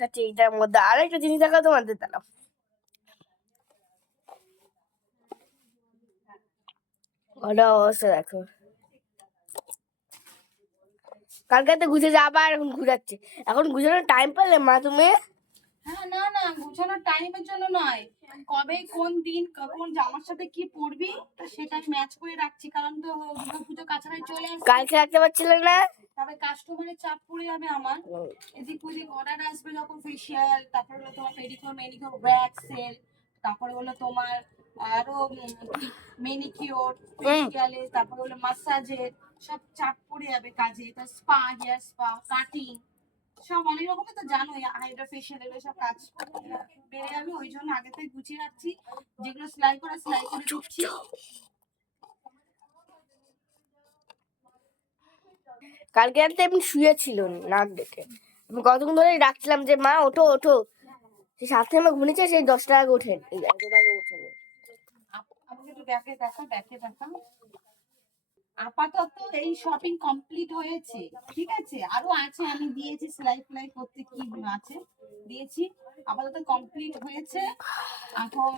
কাছে এইটার মধ্যে আরেকটা জিনিস দেখা তোমাদের দাঁড়াও। ওটা অবস্থা দেখো, কালকে তো ঘুরে যাবা, আর এখন ঘুরাচ্ছে। এখন ঘুরানোর টাইম পেলে মা তুমি? হ্যাঁ, না না, গুছানোর টাইমের জন্য নয়, কবে কোন দিন কোন জামার সাথে কি পরবি তা সেটাই ম্যাচ করে রাখছি, কারণ তো দুর্গাপুজো কাছাকাছি চলে আসছে। কালকে রাখতে পারছিলে না? তবে কাস্টমারের চাপ পড়ে যাবে আমার, এদিক ওদিক অর্ডার আসবে যখন ফেসিয়াল, তারপর হলো তোমার পেডিকিউর ম্যানিকিউর ওয়্যাক্সের, তারপরে হলো তোমার আরো ম্যানিকিউর ফেসিয়ালের, তারপর হলো মাসাজের, সব চাপ পড়ে যাবে কাজে, তার স্পা, হেয়ার স্পা, কাটিং, সব অনেক রকমের তো জানোই, হাইড্রা ফেসিয়ালের সব কাজ বেড়ে যাবে, ওই জন্য আগে থেকে গুছিয়ে রাখছি, যেগুলো সেলাই করে দিচ্ছি। কালকে রাতে এমনি শুয়েছিল নাক ডেকে, আমি কতক্ষণ ধরে ডাকছিলাম যে মা ওঠো ওঠো, সে সাথে আমার ঘুমিয়েছে, সেই 10টা আগে ওঠেন, এই 11টা আগে ওঠেনি। আমাকে একটু ব্যাকে দেখা আপাতত এই শপিং কমপ্লিট হয়েছে, ঠিক আছে, আরো আছে, আমি দিয়েছি সেলাই ফেলাই করতে, কি আছে দিয়েছি, আপাতত কমপ্লিট হয়েছে। এখন